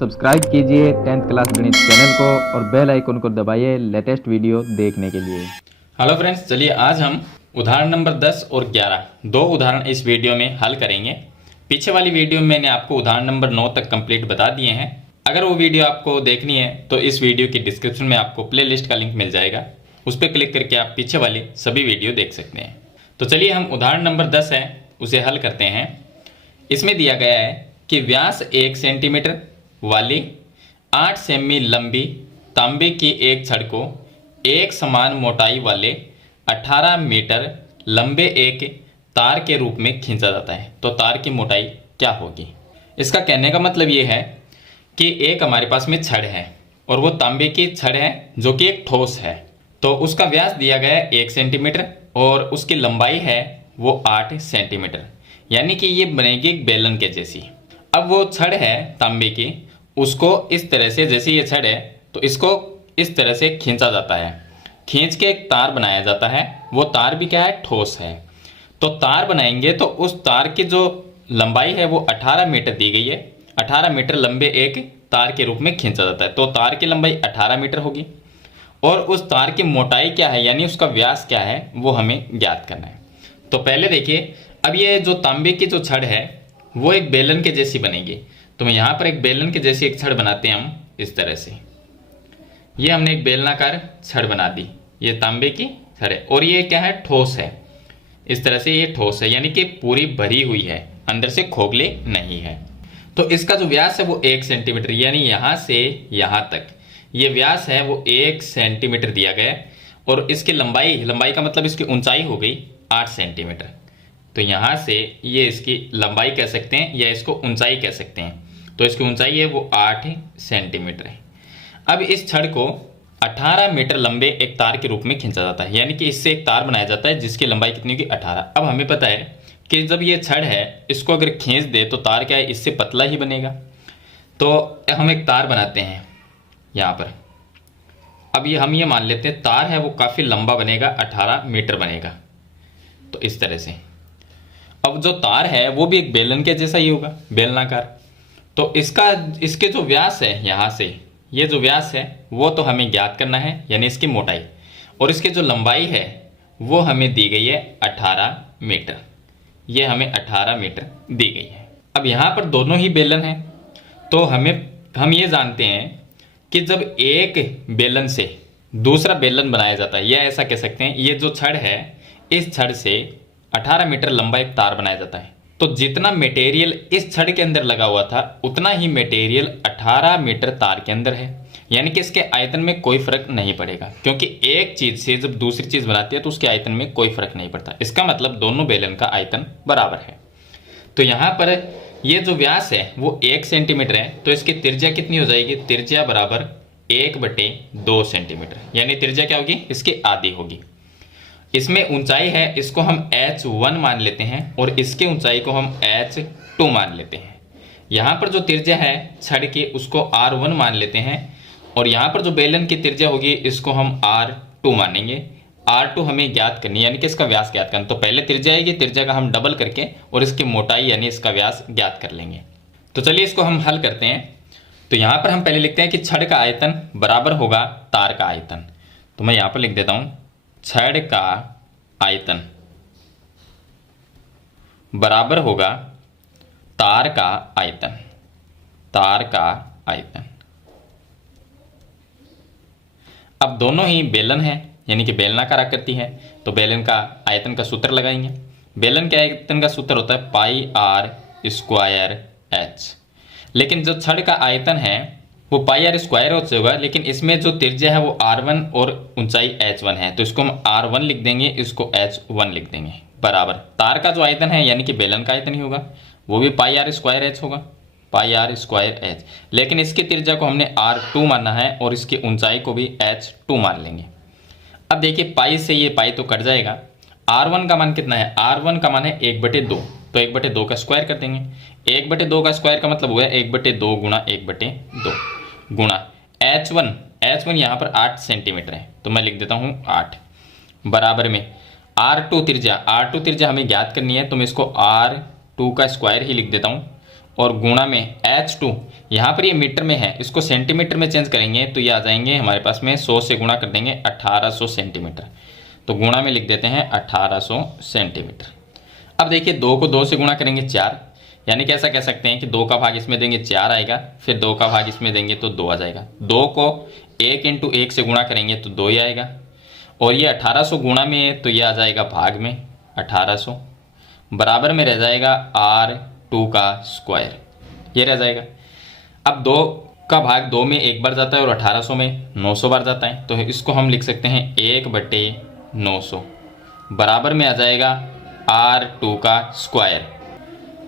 Subscribe कीजिए 10th class गणित channel को और बेल आइकन को दबाइए लेटेस्ट वीडियो देखने के लिए। हेलो फ्रेंड्स, चलिए आज हम उदाहरण नंबर 10 और 11 दो उदाहरण इस वीडियो में हल करेंगे। पीछे वाली वीडियो में मैंने आपको उदाहरण नंबर 9 तक कंप्लीट बता दिए हैं। अगर वो वीडियो आपको देखनी है तो इस वीडियो की डिस्क्रिप्शन में आपको प्लेलिस्ट का लिंक मिल जाएगा, उस पर क्लिक करके आप पीछे वाली सभी वीडियो देख सकते हैं। तो चलिए हम उदाहरण नंबर 10 है उसे हल करते हैं। इसमें दिया गया है कि व्यास 1 सेंटीमीटर वाली 8 सेमी लंबी तांबे की एक छड़ को एक समान मोटाई वाले 18 मीटर लंबे एक तार के रूप में खींचा जाता है। तो तार की मोटाई क्या होगी? इसका कहने का मतलब ये है कि एक हमारे पास में छड़ है और वो तांबे की छड़ है जो कि एक ठोस है। तो उसका व्यास दिया गया है 1 सेंटीमीटर और उसकी लंबाई है वो 8 सेंटीमीटर, यानी कि ये बनेगी एक बेलन के जैसी। अब वो छड़ है तांबे की, उसको इस तरह से, जैसे ये छड़ है तो इसको इस तरह से खींचा जाता है, खींच के एक तार बनाया जाता है। वो तार भी क्या है? ठोस है। तो तार बनाएंगे तो उस तार की जो लंबाई है वो 18 मीटर दी गई है। 18 मीटर लंबे एक तार के रूप में खींचा जाता है। तो तार की लंबाई 18 मीटर होगी और उस तार की मोटाई क्या है, यानी उसका व्यास क्या है, वो हमें ज्ञात करना है। तो पहले देखिए, अब ये जो तांबे की जो छड़ है वो एक बेलन के जैसी बनेगी। तो मैं यहाँ पर एक बेलन के जैसी एक छड़ बनाते हैं हम इस तरह से। ये हमने एक बेलनाकार छड़ बना दी, ये तांबे की छड़ है और ये क्या है? ठोस है। इस तरह से ये ठोस है, यानी कि पूरी भरी हुई है, अंदर से खोखले नहीं है। तो इसका जो व्यास है वो 1 सेंटीमीटर, यानी यहाँ से यहाँ तक ये व्यास है वो 1 सेंटीमीटर दिया गया है। और इसकी लंबाई का मतलब इसकी ऊंचाई हो गई 8 सेंटीमीटर। तो यहाँ से ये इसकी लंबाई कह सकते हैं या इसको ऊंचाई कह सकते हैं। तो इसकी ऊंचाई है वो 8 सेंटीमीटर है। अब इस छड़ को 18 मीटर लंबे एक तार के रूप में खींचा जाता है, यानी कि इससे एक तार बनाया जाता है जिसकी लंबाई कितनी होगी? 18। अब हमें पता है कि जब ये छड़ है इसको अगर खींच दे तो तार क्या है? इससे पतला ही बनेगा। तो हम एक तार बनाते हैं यहाँ पर। अब ये हम ये मान लेते हैं तार है वो काफ़ी लंबा बनेगा, 18 मीटर बनेगा। तो इस तरह से अब जो तार है वो भी एक बेलन के जैसा ही होगा, बेलनाकार। तो इसके जो व्यास है, यहाँ से ये जो व्यास है वो तो हमें ज्ञात करना है, यानी इसकी मोटाई। और इसकी जो लंबाई है वो हमें दी गई है 18 मीटर। ये हमें 18 मीटर दी गई है। अब यहाँ पर दोनों ही बेलन हैं तो हम ये जानते हैं कि जब एक बेलन से दूसरा बेलन बनाया जाता है, या ऐसा कह सकते हैं ये जो छड़ है इस छड़ से 18 मीटर लंबा एक तार बनाया जाता है। तो जितना मटेरियल इस छड़ के अंदर लगा हुआ था उतना ही मटेरियल 18 मीटर तार के अंदर है, यानी कि इसके आयतन में कोई फर्क नहीं पड़ेगा, क्योंकि एक चीज से जब दूसरी चीज बनाती है तो उसके आयतन में कोई फर्क नहीं पड़ता। इसका मतलब दोनों बेलन का आयतन बराबर है। तो यहाँ पर ये जो व्यास है वो 1 सेंटीमीटर है, तो इसकी त्रिज्या कितनी हो जाएगी? त्रिज्या बराबर 1/2 सेंटीमीटर, यानी त्रिज्या क्या होगी? इसकी आधी होगी। इसमें ऊंचाई है, इसको हम h1 मान लेते हैं और इसके ऊंचाई को हम h2 मान लेते हैं। यहाँ पर जो त्रिज्या है छड़ की उसको r1 मान लेते हैं और यहाँ पर जो बेलन की त्रिज्या होगी इसको हम r2 मानेंगे। r2 हमें ज्ञात करनी है, यानी कि इसका व्यास ज्ञात करना। तो पहले त्रिज्या आएगी, त्रिज्या का हम डबल करके और इसकी मोटाई यानी इसका व्यास ज्ञात कर लेंगे। तो चलिए इसको हम हल करते हैं। तो यहाँ पर हम पहले लिखते हैं कि छड़ का आयतन बराबर होगा तार का आयतन। तो मैं यहाँ पर लिख देता हूँ छड़ का आयतन बराबर होगा तार का आयतन। तार का आयतन। अब दोनों ही बेलन है, यानी कि बेलनाकार आकृति है, तो बेलन का आयतन का सूत्र लगाएंगे। बेलन के आयतन का सूत्र होता है πr²h। लेकिन जो छड़ का आयतन है वो πr² होगा, लेकिन इसमें जो त्रिज्या है वो r1 और ऊंचाई h1 है, तो इसको हम r1 लिख देंगे, इसको h1 लिख देंगे। बराबर तार का जो आयतन है यानी कि बेलन का आयतन ही होगा, वो भी πr² होगा, πr²h। लेकिन इसकी त्रिज्या को हमने r2 माना है और इसकी ऊंचाई को भी h2 मान लेंगे। अब देखिए पाई से ये पाई तो कट जाएगा। r1 का मान कितना है? r1 का मान है 1/2, तो 1/2 का स्क्वायर कर देंगे। 1/2 का स्क्वायर का मतलब हुआ 1/2 गुणा 1/2 गुणा h1 यहाँ पर 8 सेंटीमीटर है, तो मैं लिख देता हूँ 8 बराबर में r2 त्रिज्या हमें ज्ञात करनी है, तो मैं इसको r2 का स्क्वायर ही लिख देता हूँ और गुणा में H2, यहाँ पर ये मीटर में है, इसको सेंटीमीटर में चेंज करेंगे तो ये आ जाएंगे हमारे पास में 100 से गुणा कर देंगे 1800 सेंटीमीटर। तो गुणा में लिख देते हैं 1800 सेंटीमीटर। अब देखिए 2 को 2 से गुणा करेंगे 4, यानी कि ऐसा कह सकते हैं कि 2 का भाग इसमें देंगे 4 आएगा, फिर 2 का भाग इसमें देंगे तो 2 आ जाएगा। 2 को 1 × 1 से गुणा करेंगे तो 2 ही आएगा, और ये 1800 गुणा में है तो ये आ जाएगा भाग में 1800, बराबर में रह जाएगा R2 का स्क्वायर, ये रह जाएगा। अब 2 का भाग 2 में 1 बार जाता है और 1800 में 900 बार जाता है, तो इसको हम लिख सकते हैं 1/900, बराबर में आ जाएगा R2 का स्क्वायर।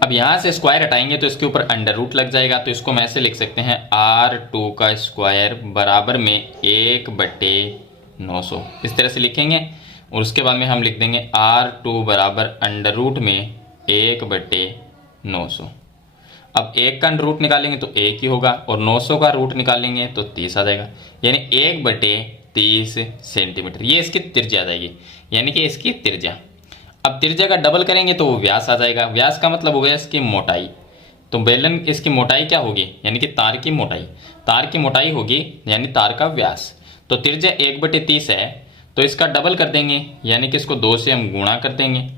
अब यहाँ से स्क्वायर हटाएंगे तो इसके ऊपर अंडर रूट लग जाएगा, तो इसको हम ऐसे लिख सकते हैं R2 का स्क्वायर बराबर में 1/900, इस तरह से लिखेंगे। और उसके बाद में हम लिख देंगे R2 बराबर अंडर रूट में 1/900। अब 1 का अंडर रूट निकालेंगे तो 1 ही होगा, और 900 का रूट निकालेंगे तो 30 आ जाएगा, यानी 1/30 सेंटीमीटर। ये इसकी त्रिज्या आ जाएगी, यानी कि इसकी त्रिज्या। अब त्रिज्या का डबल करेंगे तो वो व्यास आ जाएगा। व्यास का मतलब हो गया इसकी मोटाई। तो बेलन इसकी मोटाई क्या होगी, यानी कि तार की मोटाई। तार की मोटाई होगी यानी तार का व्यास। तो त्रिज्या 1/30 है, तो इसका डबल कर देंगे, यानी कि इसको 2 से हम गुणा कर देंगे।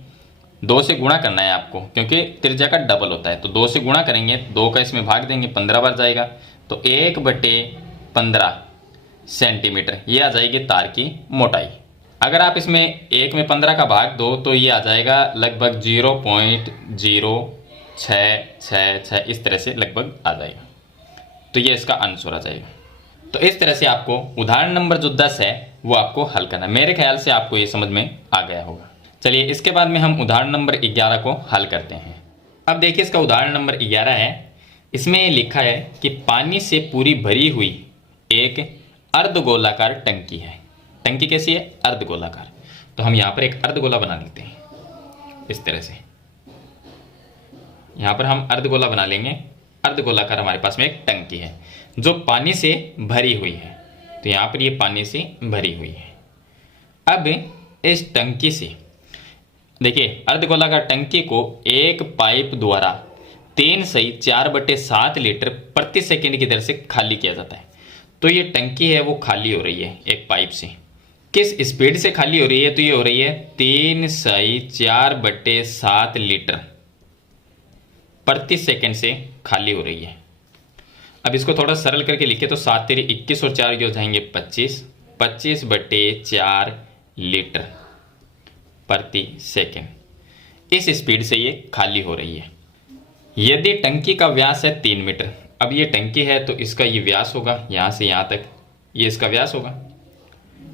2 से गुणा करना है आपको, क्योंकि त्रिज्या का डबल होता है। तो 2 से गुणा करेंगे, 2 का इसमें भाग देंगे, 15 बार जाएगा, तो 1/15 सेंटीमीटर ये आ जाएगी तार की मोटाई। अगर आप इसमें 1 में 15 का भाग दो तो ये आ जाएगा लगभग 0.0666, इस तरह से लगभग आ जाएगा। तो ये इसका आंसर आ जाएगा। तो इस तरह से आपको उदाहरण नंबर जो 10 है वो आपको हल करना है। मेरे ख्याल से आपको ये समझ में आ गया होगा। चलिए इसके बाद में हम उदाहरण नंबर 11 को हल करते हैं। अब देखिए इसका उदाहरण नंबर 11 है। इसमें लिखा है कि पानी से पूरी भरी हुई एक अर्धगोलाकार टंकी है। टंकी कैसी है, अर्धगोलाकार। तो हम यहाँ पर एक अर्धगोला बना लेते हैं इस तरह से। यहाँ पर हम अर्धगोला बना लेंगे। अर्धगोलाकार हमारे पास में एक टंकी है जो पानी से भरी हुई है। तो यहाँ पर ये पानी से भरी हुई है। अब इस टंकी से देखिए अर्धगोलाकार टंकी को एक पाइप द्वारा 3/4/7 लीटर प्रति सेकंड की दर से खाली किया जाता है। तो ये टंकी है वो खाली हो रही है एक पाइप से। किस स्पीड से खाली हो रही है, तो ये हो रही है 3/4/7 लीटर प्रति सेकंड से खाली हो रही है। अब इसको थोड़ा सरल करके लिखे तो 7 तेरी 21 और 4 हो जाएंगे 25, 25/4 लीटर प्रति सेकंड। इस स्पीड से ये खाली हो रही है। यदि टंकी का व्यास है 3 मीटर, अब ये टंकी है तो इसका ये व्यास होगा, यहाँ से यहाँ तक ये इसका व्यास होगा,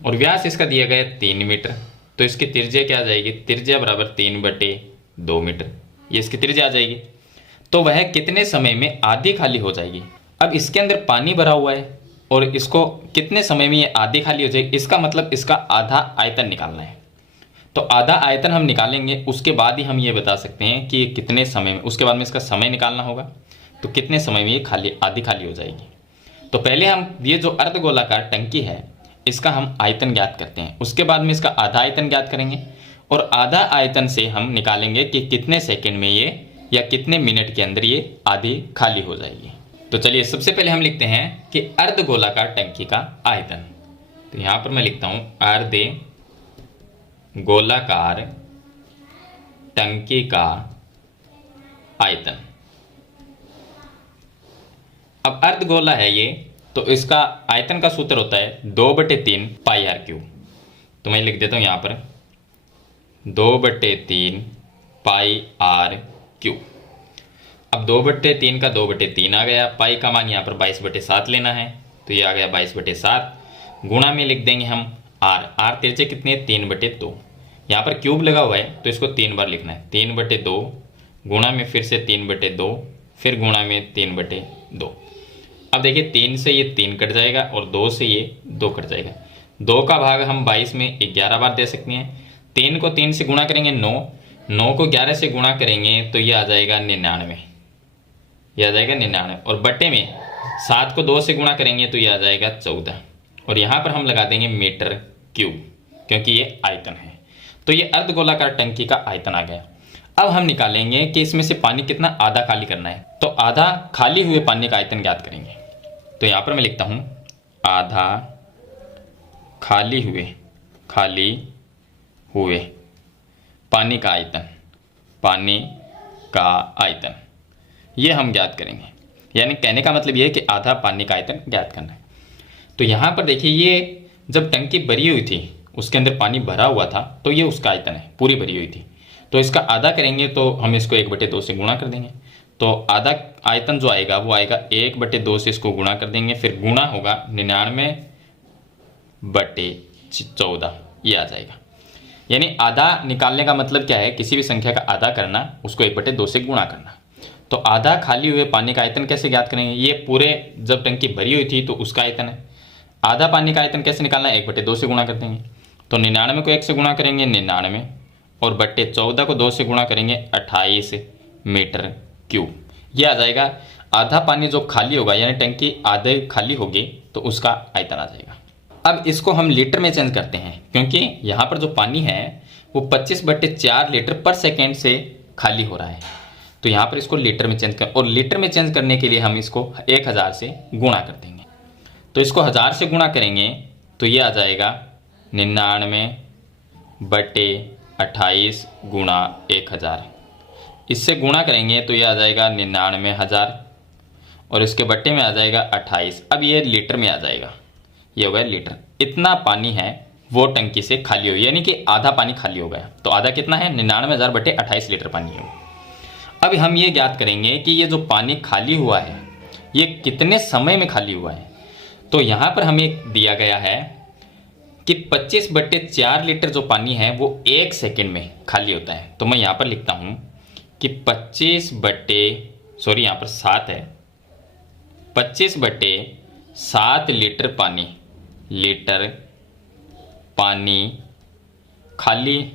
और व्यास इसका दिया गया है 3 मीटर। तो इसकी त्रिज्या क्या आ जाएगी, त्रिज्या बराबर 3/2 मीटर, ये इसकी त्रिज्या आ जाएगी। तो वह कितने समय में आधी खाली हो जाएगी। अब इसके अंदर पानी भरा हुआ है और इसको कितने समय में ये आधी खाली हो जाएगी, इसका मतलब इसका आधा आयतन निकालना है। तो आधा आयतन हम निकालेंगे, उसके बाद ही हम ये बता सकते हैं कि कितने समय में, उसके बाद में इसका समय निकालना होगा। तो कितने समय में ये आधी खाली हो जाएगी। तो पहले हम ये जो अर्धगोलाकार टंकी है इसका हम आयतन ज्ञात करते हैं, उसके बाद में इसका आधा आयतन ज्ञात करेंगे, और आधा आयतन से हम निकालेंगे कि कितने सेकंड में ये या कितने मिनट के अंदर ये आधी खाली हो जाएगी। तो चलिए सबसे पहले हम लिखते हैं कि अर्धगोलाकार टंकी का आयतन। तो यहाँ पर मैं लिखता हूँ अर्धगोलाकार टंकी का आयतन। अब अर्धगोला है ये, तो इसका आयतन का सूत्र होता है 2/3 πr³। तो मैं लिख देता हूँ यहाँ पर 2/3 πr³। अब 2/3 का 2/3 आ गया, पाई का मान यहाँ पर 22/7 लेना है, तो ये आ गया 22/7। गुणा में लिख देंगे हम r त्रिज्या कितनी है 3/2। यहाँ पर क्यूब लगा हुआ है तो इसको 3 बार लिखना है, 3/2 गुणा में फिर से 3/2 फिर गुणा में 3/2। अब देखिए 3 से ये 3 कट जाएगा और 2 से ये 2 कट जाएगा। 2 का भाग हम 22 में 11 बार दे सकते हैं। 3 को 3 से गुणा करेंगे 9, 9 को 11 से गुणा करेंगे तो ये आ जाएगा 99, ये आ जाएगा 99। और बट्टे में 7 को 2 से गुणा करेंगे तो ये आ जाएगा 14, और यहाँ पर हम लगा देंगे मीटर क्यूब क्योंकि ये आयतन है। तो ये अर्धगोलाकार टंकी का आयतन आ गया। अब हम निकालेंगे कि इसमें से पानी कितना आधा खाली करना है। तो आधा खाली हुए पानी का आयतन ज्ञात करेंगे। तो यहाँ पर मैं लिखता हूँ आधा खाली हुए पानी का आयतन, ये हम ज्ञात करेंगे। यानी कहने का मतलब ये है कि आधा पानी का आयतन ज्ञात करना है। तो यहाँ पर देखिए, ये जब टंकी भरी हुई थी, उसके अंदर पानी भरा हुआ था, तो ये उसका आयतन है, पूरी भरी हुई थी। तो इसका आधा करेंगे तो हम इसको 1/2 से गुणा कर देंगे। तो आधा आयतन जो आएगा वो आएगा 1/2 से इसको गुणा कर देंगे, फिर गुणा होगा 99/14, ये आ जाएगा। यानी आधा निकालने का मतलब क्या है, किसी भी संख्या का आधा करना, उसको 1/2 से गुणा करना। तो आधा खाली हुए पानी का आयतन कैसे ज्ञात करेंगे, ये पूरे जब टंकी भरी हुई थी तो उसका आयतन है। आधा पानी का आयतन कैसे निकालना है, 1/2 से गुणा कर देंगे। तो 99 को 1 से गुणा करेंगे 99, और 14 को 2 से गुणा करेंगे 28 मीटर क्यूब। ये आ जाएगा आधा पानी जो खाली होगा, यानी टंकी आधे खाली होगी तो उसका आयतन आ जाएगा। अब इसको हम लीटर में चेंज करते हैं, क्योंकि यहाँ पर जो पानी है वो 25/4 लीटर पर सेकेंड से खाली हो रहा है। तो यहाँ पर इसको लीटर में चेंज कर, और लीटर में चेंज करने के लिए हम इसको 1000 से गुणा कर देंगे। तो इसको 1000 से गुणा करेंगे तो ये आ जाएगा 99/28 गुणा 1000। इससे गुणा करेंगे तो ये आ जाएगा 99,000, और इसके बट्टे में आ जाएगा 28। अब ये लीटर में आ जाएगा, ये हो गया लीटर। इतना पानी है वो टंकी से खाली हुई, यानी कि आधा पानी खाली हो गया। तो आधा कितना है, 99,000/28 लीटर पानी है। अब हम ये ज्ञात करेंगे कि ये जो पानी खाली हुआ है ये कितने समय में खाली हुआ है। तो यहाँ पर हमें दिया गया है कि 25/4 लीटर जो पानी है वो 1 सेकेंड में खाली होता है। तो मैं यहाँ पर लिखता हूँ कि 25 यहाँ पर 7 है, 25/7 लीटर पानी खाली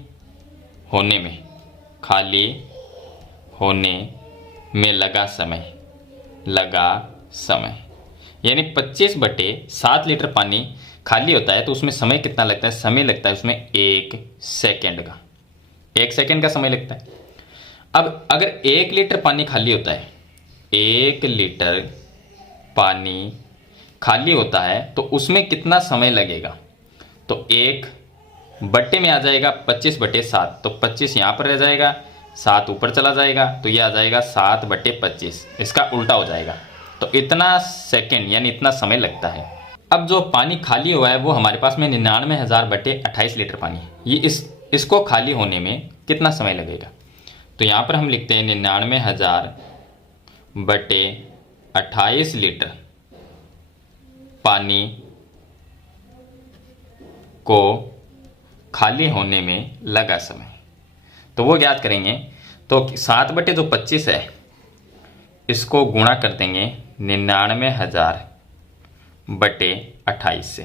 होने में लगा समय। यानी 25/7 लीटर पानी खाली होता है तो उसमें समय कितना लगता है, समय लगता है उसमें 1 सेकेंड का, 1 सेकेंड का समय लगता है। अब अगर 1 लीटर पानी खाली होता है, 1 लीटर पानी खाली होता है तो उसमें कितना समय लगेगा, तो 1 बट्टे में आ जाएगा 25/7, तो 25 यहाँ पर रह जाएगा, 7 ऊपर चला जाएगा, तो ये आ जाएगा 7/25, इसका उल्टा हो जाएगा। तो इतना सेकेंड यानी इतना समय लगता है। अब जो पानी खाली हुआ है वो हमारे पास में 99,000/28 लीटर पानी है। ये इसको खाली होने में कितना समय लगेगा, तो यहाँ पर हम लिखते हैं 99,000/28 लीटर पानी को खाली होने में लगा समय। तो वो ज्ञात करेंगे। तो 7/25 है, इसको गुणा कर देंगे 99,000/28 से।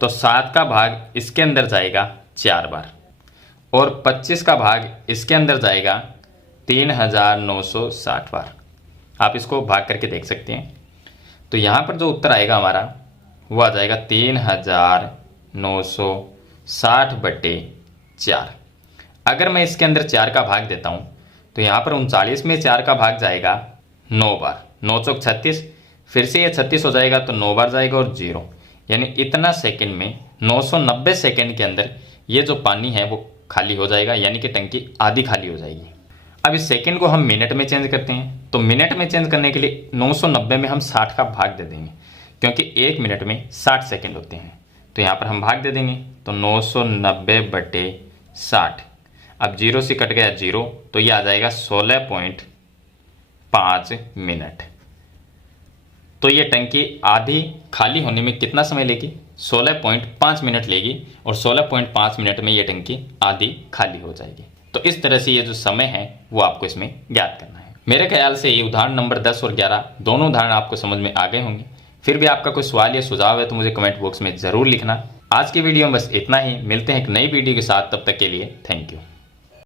तो 7 का भाग इसके अंदर जाएगा 4 बार, और 25 का भाग इसके अंदर जाएगा 3,960 बार। आप इसको भाग करके देख सकते हैं। तो यहाँ पर जो उत्तर आएगा हमारा वो आ जाएगा 3,960/4। अगर मैं इसके अंदर 4 का भाग देता हूँ तो यहाँ पर 39 में 4 का भाग जाएगा 9 बार, 9 चौक 36, फिर से ये 36 हो जाएगा तो 9 बार जाएगा और 0, यानी इतना सेकंड में 990 सेकंड के अंदर ये जो पानी है वो खाली हो जाएगा, यानी कि टंकी आधी खाली हो जाएगी। अब इस सेकंड को हम मिनट में चेंज करते हैं। तो मिनट में चेंज करने के लिए 990 में हम 60 का भाग दे देंगे, क्योंकि 1 मिनट में 60 सेकंड होते हैं। तो यहाँ पर हम भाग दे देंगे, तो 990/60। अब 0 से कट गया 0, तो ये आ जाएगा 16.5 मिनट। तो ये टंकी आधी खाली होने में कितना समय लेगी, 16.5 मिनट लेगी, और 16.5 मिनट में ये टंकी आधी खाली हो जाएगी। तो इस तरह से ये जो समय है वो आपको इसमें ज्ञात करना है। मेरे ख्याल से ये उदाहरण नंबर 10 और 11 दोनों उदाहरण आपको समझ में आ गए होंगे। फिर भी आपका कोई सवाल या सुझाव है तो मुझे कमेंट बॉक्स में ज़रूर लिखना। आज की वीडियो में बस इतना ही। मिलते हैं एक नई वीडियो के साथ, तब तक के लिए थैंक यू।